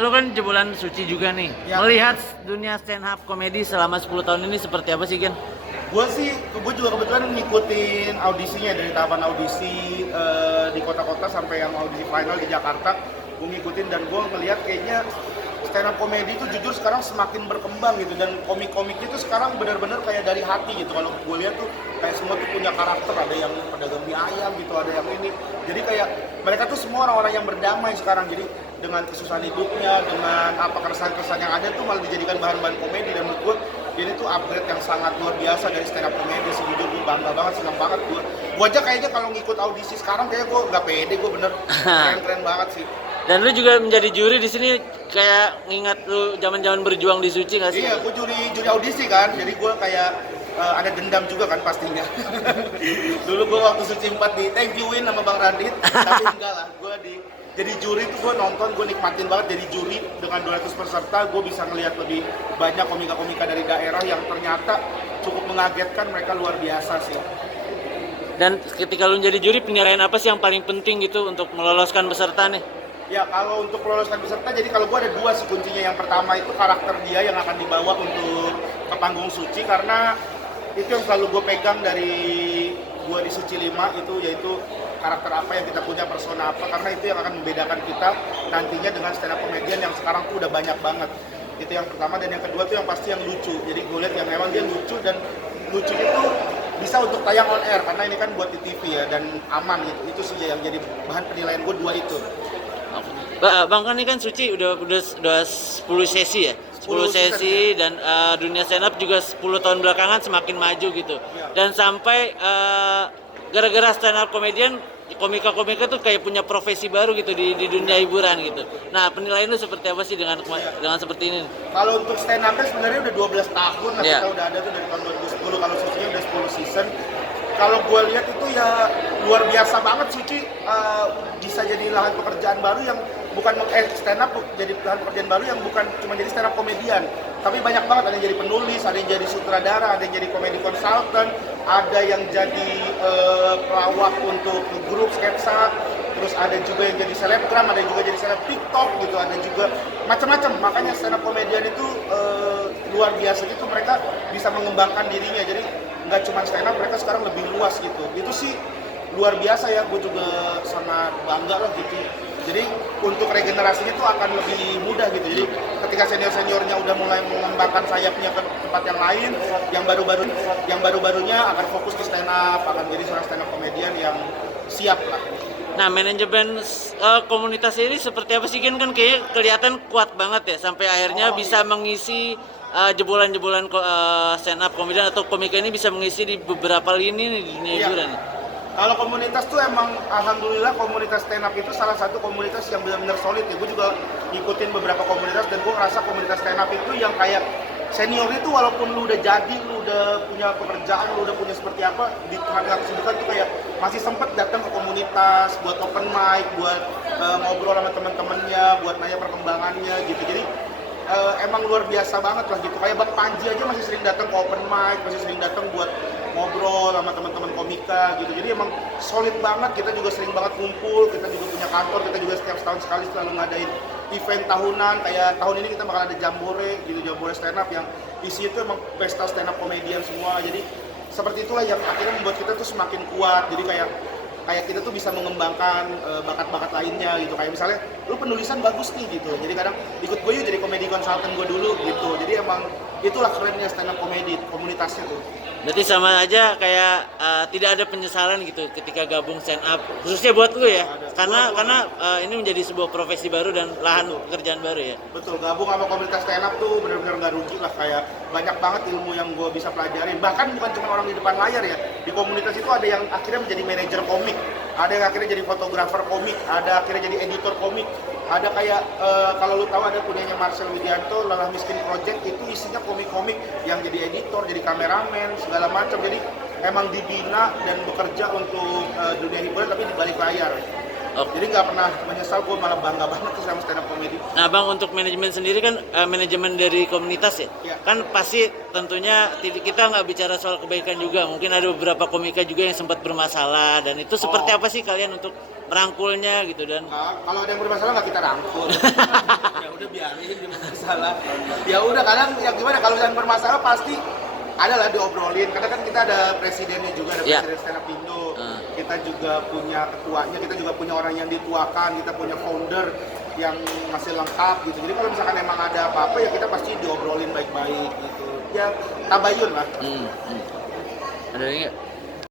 lu kan jebolan Suci juga nih. Ya. Melihat dunia stand up komedi selama 10 tahun ini seperti apa sih, Gen? Gue juga kebetulan ngikutin audisinya dari tahapan audisi di kota-kota sampai yang audisi final di Jakarta. Gue ngikutin dan gue ngeliat kayaknya stand up komedi itu jujur sekarang semakin berkembang gitu, dan komik-komik itu sekarang benar-benar kayak dari hati gitu. Kalau gue lihat tuh kayak semua tuh punya karakter, ada yang pedagang mie ayam gitu, ada yang ini. Jadi kayak mereka tuh semua orang-orang yang berdamai sekarang. Jadi dengan kesusahan hidupnya, dengan apa keresahan-keresahan yang ada tuh malah dijadikan bahan-bahan komedi, dan menurut gue ini tuh upgrade yang sangat luar biasa dari stand up komedi. Sejujur gue bangga banget, senang banget gue aja kayaknya kalau ngikut audisi sekarang kayak gue nggak pede, gue bener keren banget sih. Dan lu juga menjadi juri di sini, kayak ngingat lu zaman-zaman berjuang di Suci nggak sih? Iya, gue juri audisi kan, jadi gue kayak ada dendam juga kan pastinya. Dulu gue waktu Suci 4 di thank you win sama Bang Radit, tapi enggak lah, jadi juri tuh gue nonton, gue nikmatin banget jadi juri dengan 200 peserta. Gue bisa ngelihat lebih banyak komika-komika dari daerah yang ternyata cukup mengagetkan, mereka luar biasa sih. Dan ketika lu jadi juri, penilaian apa sih yang paling penting gitu untuk meloloskan peserta nih? Ya, kalau untuk meloloskan peserta, jadi kalau gue ada dua sih kuncinya. Yang pertama itu karakter dia yang akan dibawa untuk ke panggung Suci, karena itu yang selalu gue pegang dari gue di Suci 5 itu, yaitu karakter apa yang kita punya, persona apa, karena itu yang akan membedakan kita nantinya dengan stand up comedian yang sekarang tuh udah banyak banget. Itu yang pertama. Dan yang kedua tuh yang pasti yang lucu. Jadi gue lihat yang memang dia lucu, dan lucunya tuh bisa untuk tayang on air karena ini kan buat di TV ya, dan aman gitu. Itu sih yang jadi bahan penilaian gue, dua itu. Bang, kan ini kan Suci udah 10 sesi ya? 10 sesi dan dunia stand up juga 10 tahun belakangan semakin maju gitu. Ya. Dan sampai gara-gara stand up komedian, komika-komika tuh kayak punya profesi baru gitu di dunia hiburan gitu. Nah, penilaian lu seperti apa sih dengan seperti ini? Kalau untuk stand up sebenarnya udah 12 tahun lah, Yeah. kita udah ada tuh dari tahun 2010. Kalau Sucinya udah 10 season. Kalau gue lihat itu ya luar biasa banget. Suci bisa jadi lahan pekerjaan baru yang bukan stand up, jadi lahan pekerjaan baru yang bukan cuma jadi stand up komedian, tapi banyak banget. Ada yang jadi penulis, ada yang jadi sutradara, ada yang jadi komedi konsultan, ada yang jadi pelawak untuk grup sketsa, terus ada juga yang jadi selebgram, ada yang juga jadi seleb TikTok gitu, ada juga macam-macam. Makanya stand up komedian itu luar biasa gitu, mereka bisa mengembangkan dirinya. Jadi nggak cuma stand up, mereka sekarang lebih luas gitu. Itu sih luar biasa ya, gue juga sangat bangga lah gitu. Jadi untuk regenerasinya tuh akan lebih mudah gitu. Jadi ketika senior-seniornya udah mulai mengembangkan sayapnya ke tempat yang lain, yang baru-barunya akan fokus ke stand up, akan jadi seorang stand up komedian yang siap lah. Nah, manajemen komunitas ini seperti apa sih, Gen? Kan kayaknya kelihatan kuat banget ya, sampai akhirnya bisa mengisi jebolan-jebolan stand up komedian atau komika ini bisa mengisi di beberapa lini nih di dunia hiburan. Kalau komunitas tuh emang alhamdulillah komunitas stand up itu salah satu komunitas yang benar-benar solid ya. Gue juga ngikutin beberapa komunitas dan gue ngerasa komunitas stand up itu yang kayak senior itu, walaupun lu udah jadi, lu udah punya pekerjaan, lu udah punya seperti apa, di tengah-tengah kesibukan tuh kayak masih sempet datang ke komunitas buat open mic, buat ngobrol sama teman-temannya, buat nanya perkembangannya gitu. Jadi emang luar biasa banget lah gitu. Kayak Bang Panji aja masih sering datang ke open mic, masih sering datang buat ngobrol sama teman-teman komika gitu. Jadi emang solid banget. Kita juga sering banget kumpul, kita juga punya kantor, kita juga setiap setahun sekali selalu ngadain event tahunan. Kayak tahun ini kita bakal ada jambore gitu, jambore stand up yang isi itu emang pesta stand up komedian semua. Jadi seperti itulah yang akhirnya membuat kita tuh semakin kuat. Jadi kayak kita tuh bisa mengembangkan bakat-bakat lainnya gitu. Kayak misalnya lu penulisan bagus nih gitu, jadi kadang ikut gue yuk jadi komedi konsultan gue dulu gitu. Jadi emang itulah kerennya stand up komedi, komunitasnya tuh. Berarti sama aja kayak tidak ada penyesalan gitu ketika gabung stand up, khususnya buat lu ya, karena ini menjadi sebuah profesi baru dan lahan pekerjaan baru ya. Betul, gabung sama komunitas stand up tuh benar-benar nggak rugi lah. Kayak banyak banget ilmu yang gue bisa pelajarin. Bahkan bukan cuma orang di depan layar ya, di komunitas itu ada yang akhirnya menjadi manajer komik, ada yang akhirnya jadi fotografer komik, ada akhirnya jadi editor komik. Ada kayak kalau lu tahu ada punyanya Marcel Widianto, Lelah Miskin Project, itu isinya komik-komik yang jadi editor, jadi kameramen, segala macam. Jadi emang dibina dan bekerja untuk dunia hiburan tapi di balik layar. Jadi nggak pernah menyesal, gue malah bangga banget tuh sama stand up comedy. Nah Bang, untuk manajemen sendiri kan manajemen dari komunitas ya, kan pasti tentunya kita nggak bicara soal kebaikan juga, mungkin ada beberapa komika juga yang sempat bermasalah, dan itu seperti apa sih kalian untuk merangkulnya gitu dan Nah, kalau ada yang bermasalah nggak kita rangkul. Ya udah biarin dia bermasalah. Ya udah kadang ya gimana kalau yang bermasalah pasti ada lah diobrolin. Karena kan kita ada presidennya juga, ada Ya. presiden stand up Indo. Kita juga punya ketuanya, kita juga punya orang yang dituakan, kita punya founder yang masih lengkap gitu. Jadi kalau misalkan emang ada apa-apa ya kita pasti diobrolin baik-baik gitu. Ya tabayun lah. ada lagi nggak?